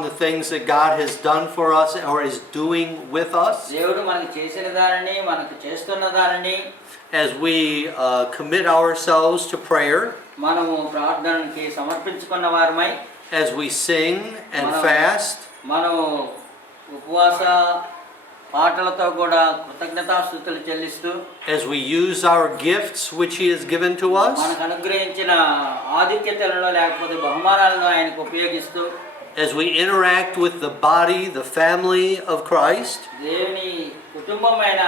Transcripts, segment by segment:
upon the things that God has done for us or is doing with us. దేవుడు మనకి చేసిన దానిని మనకు చేస్తున్న దానిని As we commit ourselves to prayer, మనము ప్రార్థనకి సమర్పించుకున్న వారమై as we sing and fast, మనము ఉపవాస పాటలతో కూడా కృతజ్ఞతాస్తుతులు చెల్లిస్తూ as we use our gifts which He has given to us, మనకు అనుగ్రహించిన ఆధిక్యతలను లేకపోతే బహుమానాలను ఆయనకు ఉపయోగిస్తూ as we interact with the body, the family of Christ, దేవుని కుటుంబమైన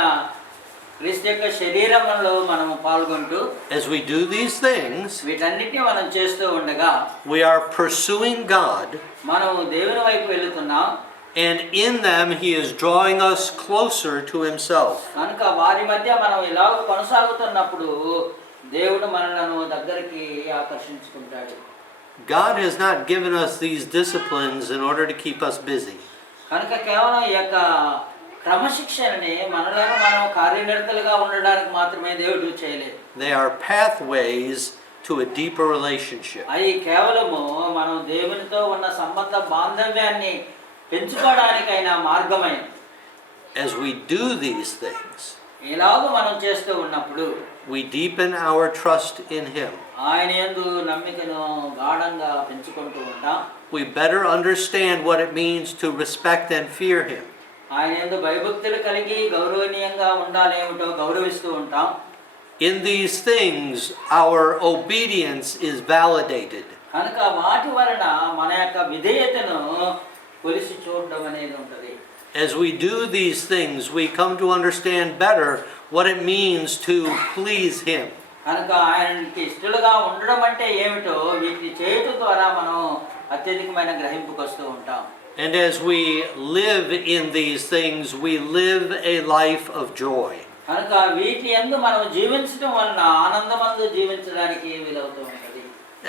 క్రీస్తు యొక్క శరీరంలో మనము పాల్గొంటూ as we do these things, వీటన్నిటిని మనం చేస్తూ ఉండగా we are pursuing God, మనము దేవుని వైపు వెళుతున్నాం. and in them He is drawing us closer to Himself. కనుక వారి మధ్య మనం ఇలా కొనసాగుతున్నప్పుడు దేవుడు మనలను దగ్గరికి ఆకర్షించుకుంటాడు. God has not given us these disciplines in order to keep us busy. కనుక కేవలం ఈ యొక్క క్రమశిక్షణని మనలను మనం కార్యనిరతలుగా ఉండడానికి మాత్రమే దేవుడు చేయలేదు. They are pathways to a deeper relationship. అవి కేవలము మనం దేవునితో ఉన్న సంబంధ బాంధవ్యాన్ని పెంచుకోవడానికైనా మార్గమే. As we do these things, ఇలాగ మనం చేస్తూ ఉన్నప్పుడు we deepen our trust in Him. ఆయన యందు నమ్మికను గాఢంగా పెంచుకుంటూ ఉంటాం. We better understand what it means to respect and fear Him. ఆయన యందు భయభక్తులు కలిగి గౌరవనీయంగా ఉండాలేమిటో గౌరవిస్తూ ఉంటాం. In these things, our obedience is validated. కనుక వాటి వలన మన యొక్క విధేయతను కొలిసి చూడడం అనేది ఉంటుంది. As we do these things, we come to understand better what it means to please Him. కనుక ఆయనకి ఇష్టలుగా ఉండడం అంటే ఏమిటో వీటిని చేయటం ద్వారా మనం అత్యధికమైన గ్రహింపుకు వస్తూ ఉంటాం. And as we live in these things, we live a life of joy. కనుక వీటి యందు మనం జీవించడం వలన ఆనందమందు జీవించడానికి వీలవుతూ ఉంటుంది.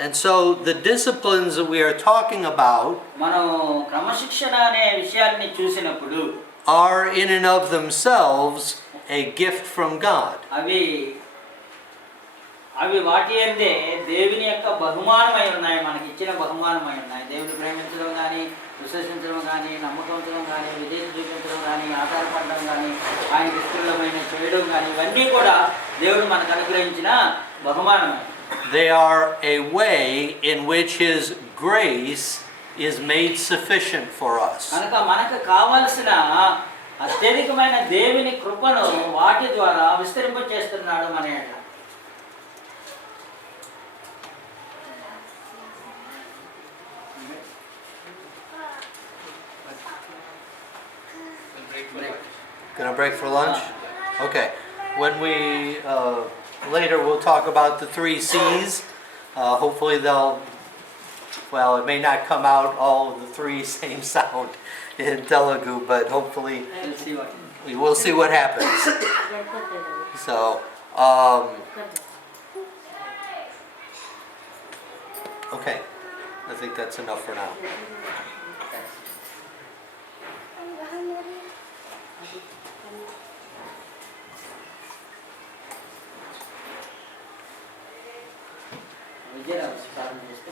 And so the disciplines that we are talking about మనం క్రమశిక్షణ అనే విషయాన్ని చూసినప్పుడు are in and of themselves a gift from God. అవి వాటి యందే దేవుని యొక్క బహుమానమై ఉన్నాయి, మనకి ఇచ్చిన బహుమానమై ఉన్నాయి. దేవుని ప్రేమించడం కానీ, విశ్వసించడం కానీ, నమ్మకం కానీ, విధేయత చూపించడం కానీ, ఆధారపడడం కానీ, ఆయన ఇష్టమైన చేయడం కానీ, ఇవన్నీ కూడా దేవుడు మనకు అనుగ్రహించిన బహుమానమే. They are a way in which His grace is made sufficient for us. కనుక మనకు కావలసిన అత్యధికమైన దేవుని కృపను వాటి ద్వారా విస్తరింప చేస్తున్నాడు మన యొక్క. Gonna break for lunch? Okay. When we later we'll talk about the 3 C's. Hopefully well, it may not come out all of the 3 same sound in Telugu, but hopefully we will see what happens. So, okay. I think that's enough for now. Vijaya Rao ప్రారంభం చేస్తే